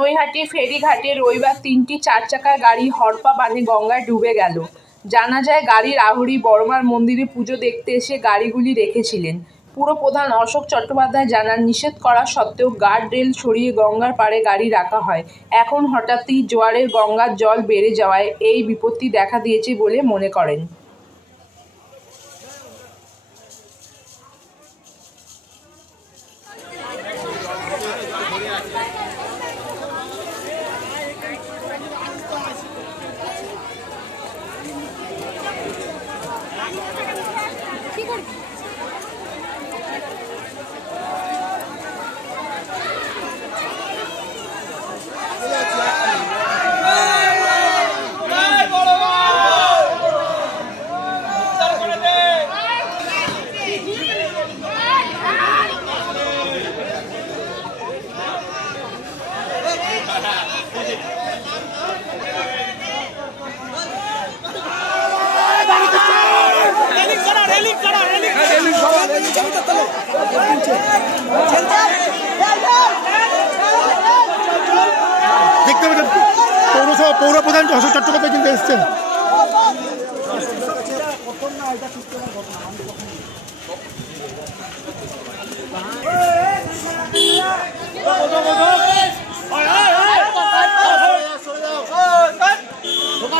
নৈহাটি ফেরিঘাটে রবিবার ৩টি চারচাকার গাড়ি হড়পা বানে গঙ্গায় ডুবে গেল। জানা যায়, গাড়ির আহুরি বড়মার মন্দিরে পুজো দেখতে এসে গাড়িগুলি রেখেছিলেন। পুরপ্রধান অশোক চট্টোপাধ্যায় জানান, নিষেধ করা সত্ত্বেও গার্ড রেল সরিয়ে গঙ্গার পাড়ে গাড়ি রাখা হয়। এখন হঠাৎই জোয়ারের গঙ্গার জল বেড়ে যাওয়ায় এই বিপত্তি দেখা দিয়েছে বলে মনে করেন। দেখতে পাবেন পৌরপ্রধান অশোক চট্টোপাধ্যায় কিন্তু এসছেন। ঢোকা